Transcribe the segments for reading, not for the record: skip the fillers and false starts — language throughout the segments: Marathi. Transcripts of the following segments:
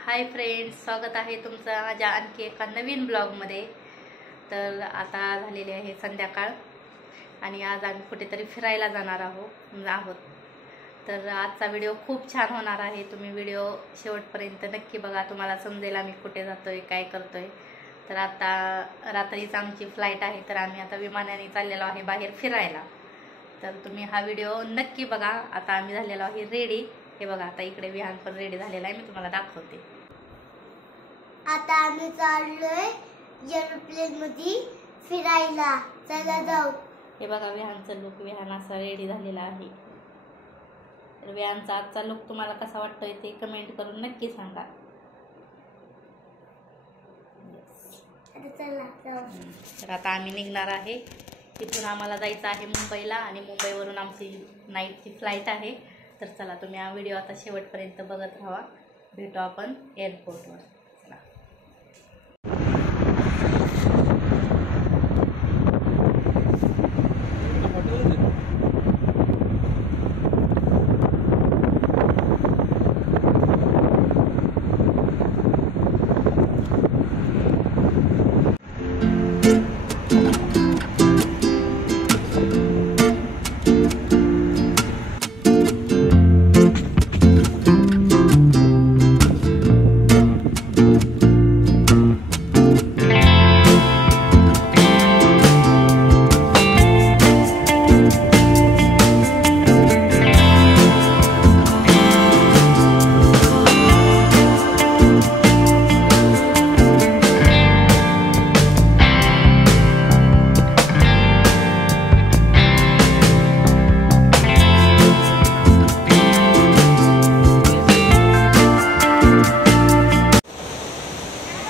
हाय फ्रेंड्स, स्वागत आहे तुमचं माझ्या आणखी एका नवीन ब्लॉगमध्ये। तर आता झालेली आहे संध्याकाळ आणि आज आम्ही कुठेतरी फिरायला जाणार आहोत। तर आजचा व्हिडिओ खूप छान होणार आहे। तुम्ही व्हिडिओ शेवटपर्यंत नक्की बघा, तुम्हाला समजेल आम्ही कुठे जातोय, काय करतोय। तर आता रात्रीच आमची फ्लाईट आहे, तर आम्ही आता विमानाने चाललेलो आहे बाहेर फिरायला। तर तुम्ही हा व्हिडिओ नक्की बघा। आता आम्ही झालेलो आहे रेडी। हे बघा, आता इकडे विहान पण रेडी झालेला आहे, मी तुम्हाला दाखवते। आता आम्ही चाललोय एरोप्लेन मध्ये फिरायला, चला जाऊ। हे बघा विहानचं लुक, विहान असा रेडी झालेला आहे। तर विहानचा आजचा लुक तुम्हाला कसा वाटतोय ते कमेंट करून नक्की सांगा। तर आता आम्ही निघणार आहे। तिथून आम्हाला जायचं आहे मुंबईला आणि मुंबईवरून आमची नाईटची फ्लाईट आहे। तर चला, तुम्ही हा व्हिडिओ आता शेवटपर्यंत बघत राहा। भेटू आपण एअरपोर्टवर।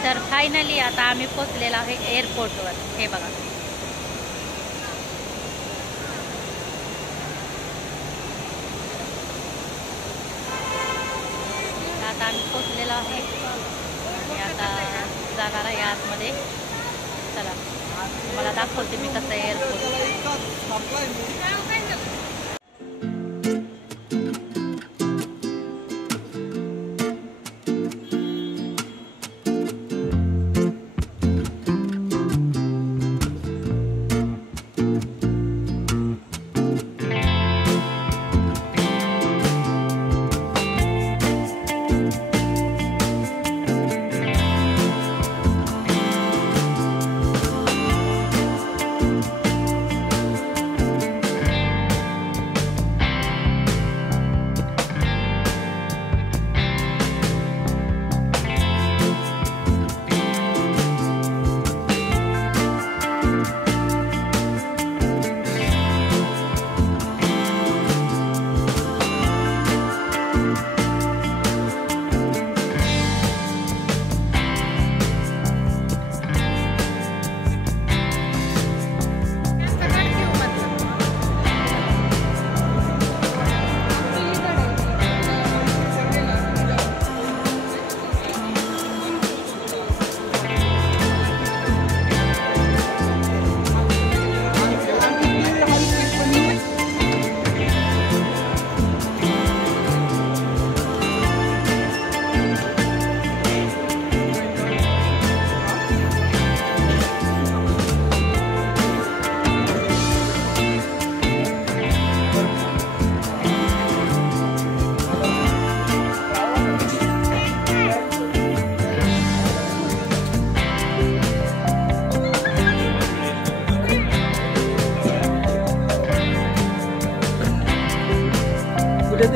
चला, फायनली आता आम्ही पोहोचलेलो आहे एअरपोर्टवर। हे बघा, आता आम्ही पोहोचलेलो आहे आणि आता जाणार आहे आतमध्ये। चला, तुम्हाला दाखवते मी कसं आहे एअरपोर्ट।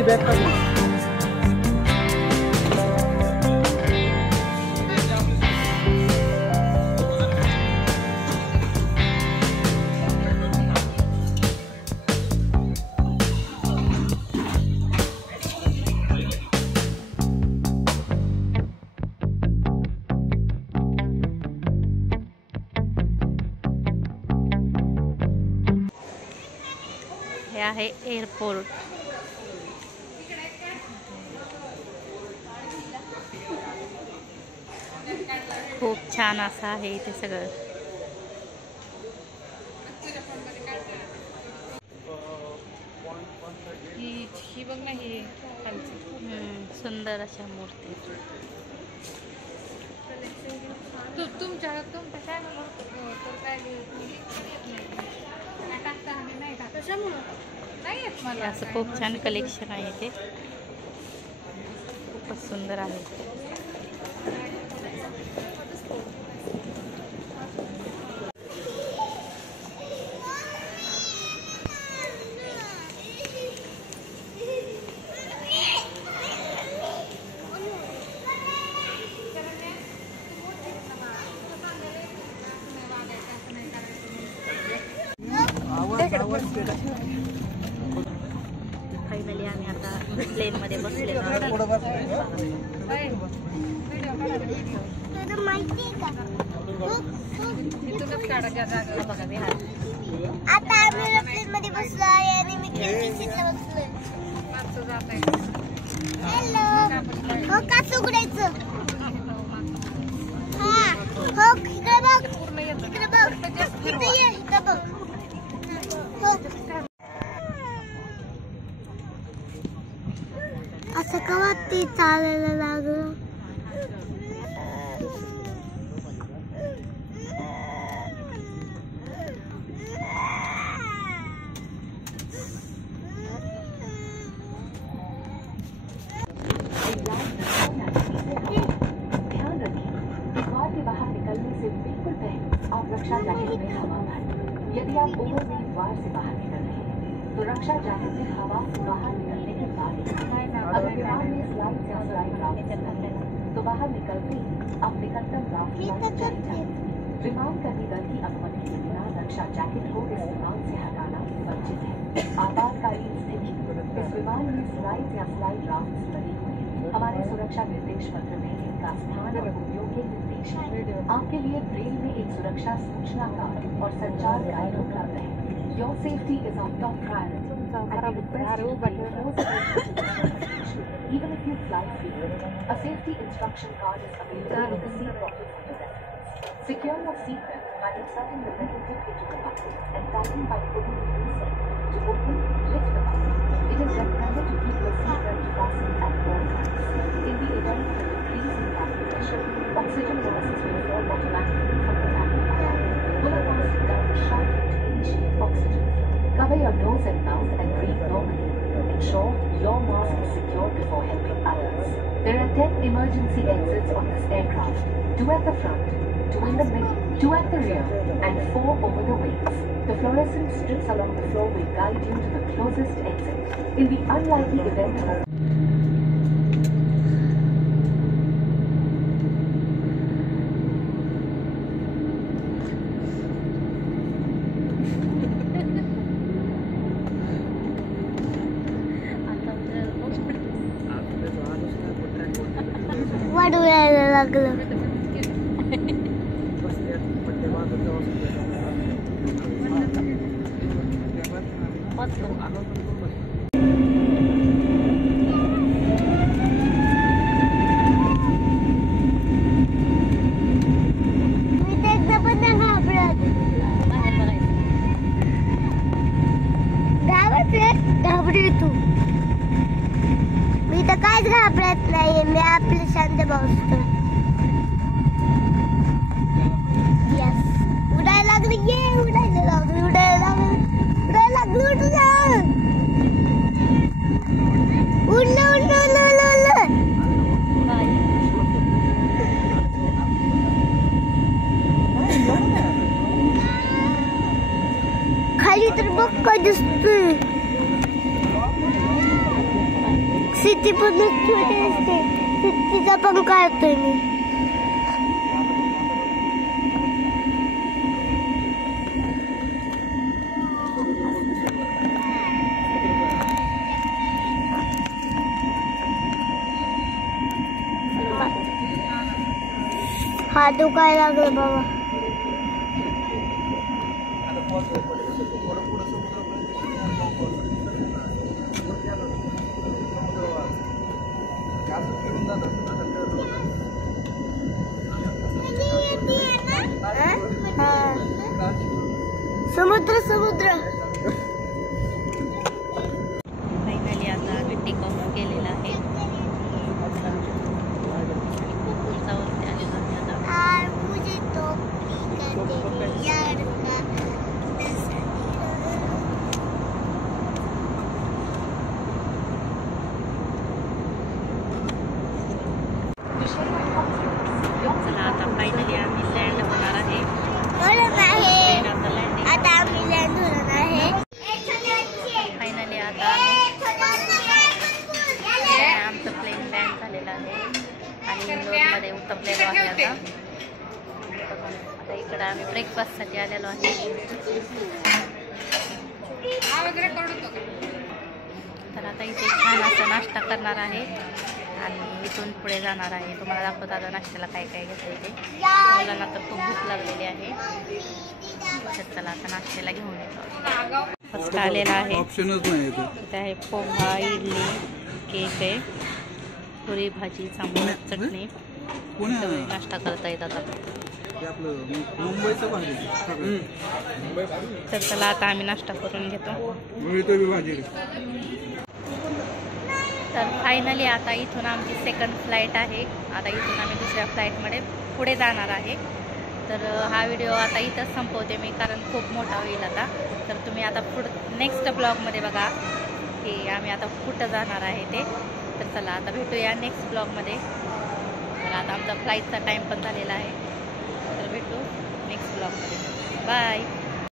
बैग का हे आहे एअरपोर्ट। खूप छान असं आहे इथे सगळं। ही बघ ना, ही सुंदर अशा मूर्ती। तुमच्या चॅनल तर काय टाकता आम्ही नाही टाकत कशामुळं नाही येत मला असं खूप छान कलेक्शन आहे ते, खूपच सुंदर आहे. फायनली आम्ही आता प्लेनमध्ये बसलेलो आहोत. तुला माहिती आहे का बघा विहार. आता आम्ही एरोप्लेन मध्ये बसलो आहे आणि मी खिडकी सीटला बसलोय. हॅलो हो का उघडायचं हा हो इकडे बघ इकडे बघ इथे ये इकडे बघ हो असं कवा ते चालायला लागलं. रक्षा जैकेट में हवा भरें। यदि आप ओवरव्हील द्वार से बाहर निकल रहे हैं तो रक्षा जैकेट में हवा से बाहर निकलने के बाद अगर विमान में स्लाइड या स्लाइड राफ्ट तो बाहर निकलते ही आप निकटतम राफ्ट पर चढ़ जाएं। विमान कर्मी दल की अनुमति के बिना रक्षा जैकेट को इस विमान से हटाना वर्जित है। आपातकालीन स्थिति इस विमान में स्लाइड या स्लाइड राफ्ट लगे हुए हैं। हमारे सुरक्षा निर्देश पत्र में इनका स्थान और उपयोग के निर्देश हैं। आपके लिए ब्रेल में एक सुरक्षा सूचना कार्ड और संचार गाइड उपलब्ध है। Your safety is our top priority. And we request you to pay close attention to this information. Even if you fly frequently, a safety instruction card is available in the seat pocket for your reference. Secure your seatbelt by inserting the metal tip into the buckle and tighten by pulling the loose end. To open, lift the buckle. It is recommended to keep your seatbelt fastened at all times. In the event of a decrease in cabin pressure, oxygen masks will fall automatically from the cabin above. Pull a mask down sharply to initiate oxygen. Cover your nose and mouth and breathe normally. Ensure your mask is secured before helping others. There are 10 emergency exits on this aircraft. 2 at the front, 2 in the middle, 2 at the rear, and 4 over the wings. The fluorescent strips along the floor will guide you to the closest exit. In the unlikely event of a वाढवायला लागलं. मी तर एकदा पण नाही घाबरत. घाबरते तू. मी तर काहीच घाबरत नाही. मी आपले शांत बसतो. यस उडायला लागली. ये उडायला लागली. उडायला लागली. उडायला लागली. उडलं उडलं उडलं उडलं उडलं. खाली तर बघ काय दिसतोय. सिटी पण छोटी असते. सिटीचा पण काढतोय मी. हात दुखायला लागलं बाबा. समुद्र समुद्र. फायनली आता आम्ही टेक ऑफ केलेला आहे. खूप उंचावरती आलेलो आम्ही आता. ब्लॉगमध्ये उतरलेलो आहे आता इकडं आम्ही ब्रेकफास्टसाठी आलेलो आहे. तर आता इथे छान असा नाश्ता करणार आहे आणि इथून पुढे जाणार आहे. तुम्हाला दाखवत आता नाश्त्याला काय काय घेतं इथे. मुलांना तर खूप भूक लागलेली आहे. तर चला आता नाश्त्याला घेऊन येतो. फक्त आलेला आहे ऑप्शनच नाही इथे आहे पोहा, इडली, केक आहे, पुरी भाजी, सांबार, चटणी. सगळे नाश्ता करता येतात आता. मुंबईचं भाजी. तर चला आता आम्ही नाश्ता करून घेतो. भाजी. तर फायनली आता इथून आमची सेकंड फ्लाईट आहे. आता इथून आम्ही दुसऱ्या फ्लाईटमध्ये पुढे जाणार आहे. तर हा व्हिडिओ आता इथंच संपवते मी, कारण खूप मोठा होईल आता. तर तुम्ही आता नेक्स्ट ब्लॉगमध्ये बघा की आम्ही आता कुठं जाणार आहे ते. तर चला आता भेटूया नेक्स्ट ब्लॉगमध्ये. तर आता आमचा फ्लाईटचा टाईम पण झालेला आहे. तर भेटू नेक्स्ट ब्लॉगमध्ये. बाय.